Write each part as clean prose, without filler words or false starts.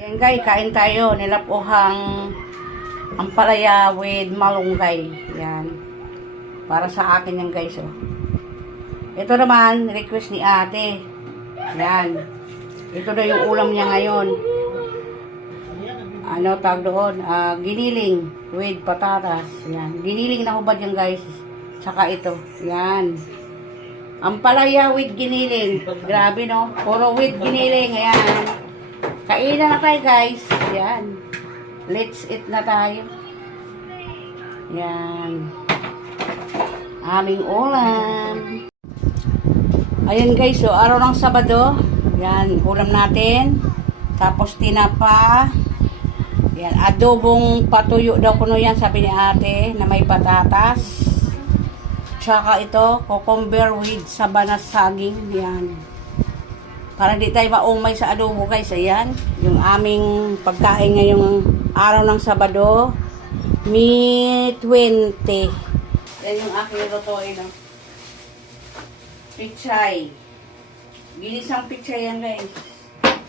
Ayan guys, kain tayo. Nilapuhang ampalaya with malunggay. Yan. Para sa akin yan guys. Oh. Ito naman, request ni ate. Yan. Ito na yung ulam niya ngayon. Ano tawag doon? Giniling with patatas. Yan. Giniling na hubad yan guys. Saka ito. Yan. Ampalaya with giniling. Grabe no? Puro with giniling. Ayan. Kainan na tayo guys. Yan. Let's eat na tayo. Yan. Aming ulam. Ayan guys. So, araw ng Sabado. Yan. Ulam natin. Tapos tinapa. Yan. Adobong patuyo daw kuno yan. Sabi ni ate na may patatas. Tsaka ito. Cucumber with sabanas saging. Yan. Para di tayo maumay sa adobo guys. Ayan. Yung aming pagkain ngayong araw ng Sabado. May 20. Yan yung aking lutuin. No? Pichay. Ginisang pichay yan guys.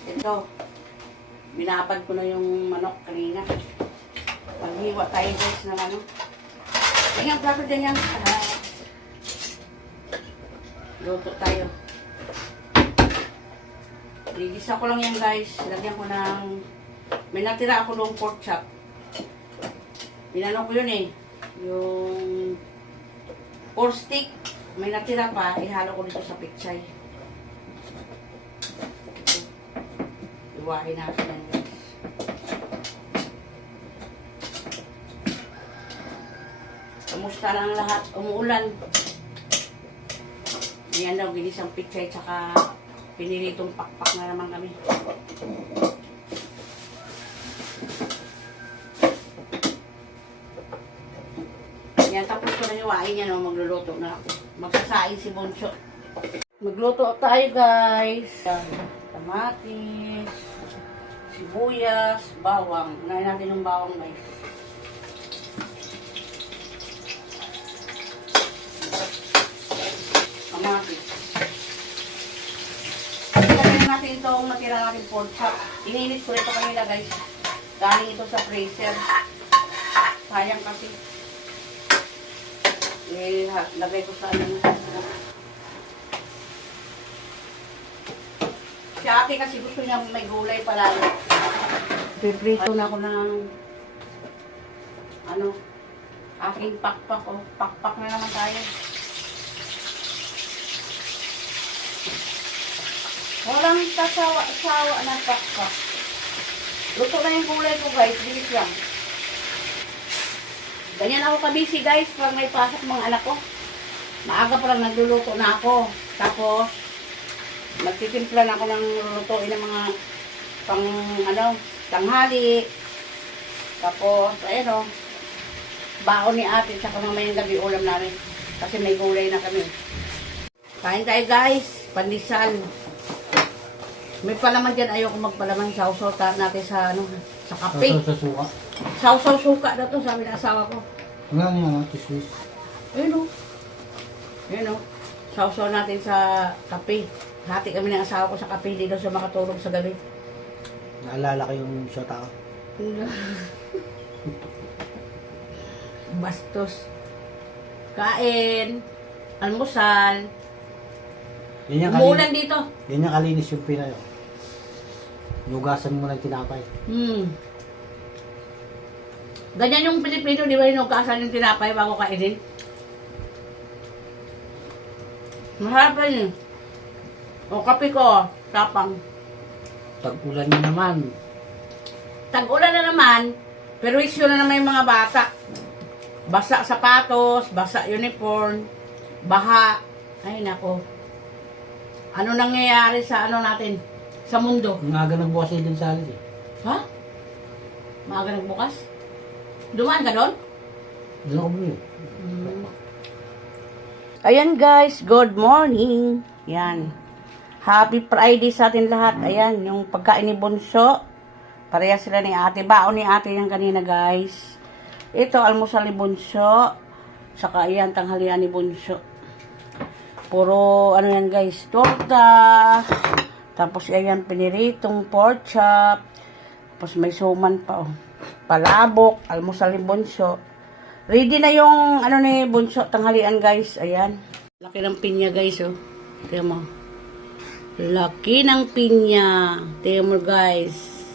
Ito. Binabad ko na yung manok kanina. Maghiwa tayo guys ng ano. Ayan, plato dyan yan. Luto tayo. Ligisa ko lang yan guys. Lagyan ko ng... May natira ako ng pork chop. Binano ko yun eh. Yung... pork stick. May natira pa. Ihalo ko dito sa pichay. Iwain natin yan guys. Kamusta na ang lahat? Umuulan. Yan daw, ginisang pichay tsaka piniritong pakpak na naman kami. Yan, tapos ko na iwain yan. No? Magluluto na ako. Magsasain si Bonso. Magluto tayo guys. Kamatis, sibuyas, bawang. Unahin natin yung bawang guys. Kamatis. Ilagay natin itong natira natin pork chop. Ininit ko ito kanila guys. Galing ito sa freezer. Sayang kasi. Lagay ko sa ano. Si ate kasi gusto niya may gulay palalo. Piprito na ako ng ano, aking pakpak. Oh. Pakpak na naman tayo. Walang kasawa-sawa na pakpak. Luto na yung gulay ko guys. Bilis lang. Ganyan ako kabisi guys pag may pasok mga anak ko. Maaga pa lang nagluluto na ako. Tapos, magtitimpla na ako ng lulutuin ng mga pang ano, tanghali. Tapos, ayun o. Baon ni ate tsaka mamayang gabi ulam namin. Kasi may gulay na kami. Kain tayo guys. Pandesal. May palaman dyan. Ayoko magpalaman. Sausaw natin sa ano, sa kape. Sausaw sa suka. Sausaw suka daw to, sabi ng asawa ko. Ano yan, tiswis? Ayun o. Ayun o. Sausaw natin sa kape. Hati kami ng asawa ko sa kape. Hindi daw siya makatulog sa gabi. Naalala ko yung shota ko. Bastos. Kain. Almusal. Umulan dito. Yan yung kalinis yung Pinoy. Nugasan mo lang tinapay. Ganyan yung Pilipino, di ba? Hinugasan yung tinapay bago kainin. Masarap rin eh. O, kape ko, tapang. Tag-ulan na naman. Tag-ulan na naman, pero issue na naman yung mga bata. Basa sapatos, basa uniform, baha. Ay, nako. Ano nangyayari sa ano natin? Sa mundo? Maaga nagbukas din sa alis eh. Ha? Maaga nagbukas? Dumaan ka doon? Doon ako bumili. Ayan guys, good morning. Yan. Happy Friday sa atin lahat. Ayan, yung pagkain ni Bunso. Pareha sila ni ate. Baon ni ate yan kanina guys. Ito, almusal ni Bunso. Saka ayan, tanghalian ni Bunso. Puro, ano yan guys, torta. Tapos ayan, piniritong pork chop. Tapos may suman pa, oh. Palabok, almusal ni Bunso. Ready na yung, ano ni Bunso, tanghalian, guys. Ayan. Laki ng pinya, guys, oh. Tingnan mo. Laki ng pinya. Tingnan mo, guys.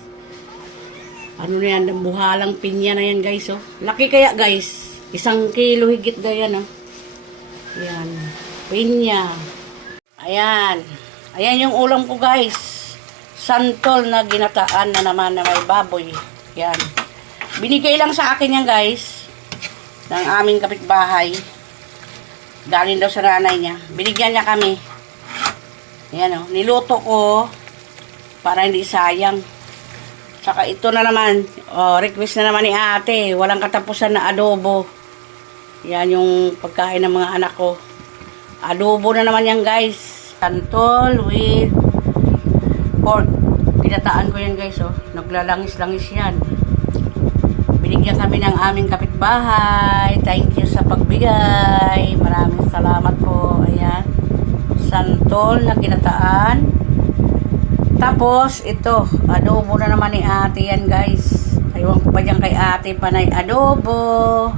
Ano na yan, buhalang pinya na yan, guys, oh. Laki kaya, guys. 1 kilo higit ganyan, oh. Ayan. Pinya. Ayan. Ayan yung ulam ko, guys. Santol na ginataan na naman na may baboy. Yan. Binigay lang sa akin yan, guys. Ng aming kapitbahay. Galing daw sa nanay niya. Binigyan niya kami. Ayan, oh. Niluto ko para hindi sayang. Saka ito na naman. Oh, request na naman ni ate. Walang katapusan na adobo. Yan yung pagkain ng mga anak ko. Adobo na naman yan, guys. Santol with pork. Pinataan ko yan, guys, oh. Naglalangis-langis yan. Binigyan kami ng aming kapitbahay. Thank you sa pagbigay. Maraming salamat po. Ayan. Santol na ginataan. Tapos, ito. Adobo na naman ni ate yan, guys. Aywan ko pa dyan kay ate panay adobo.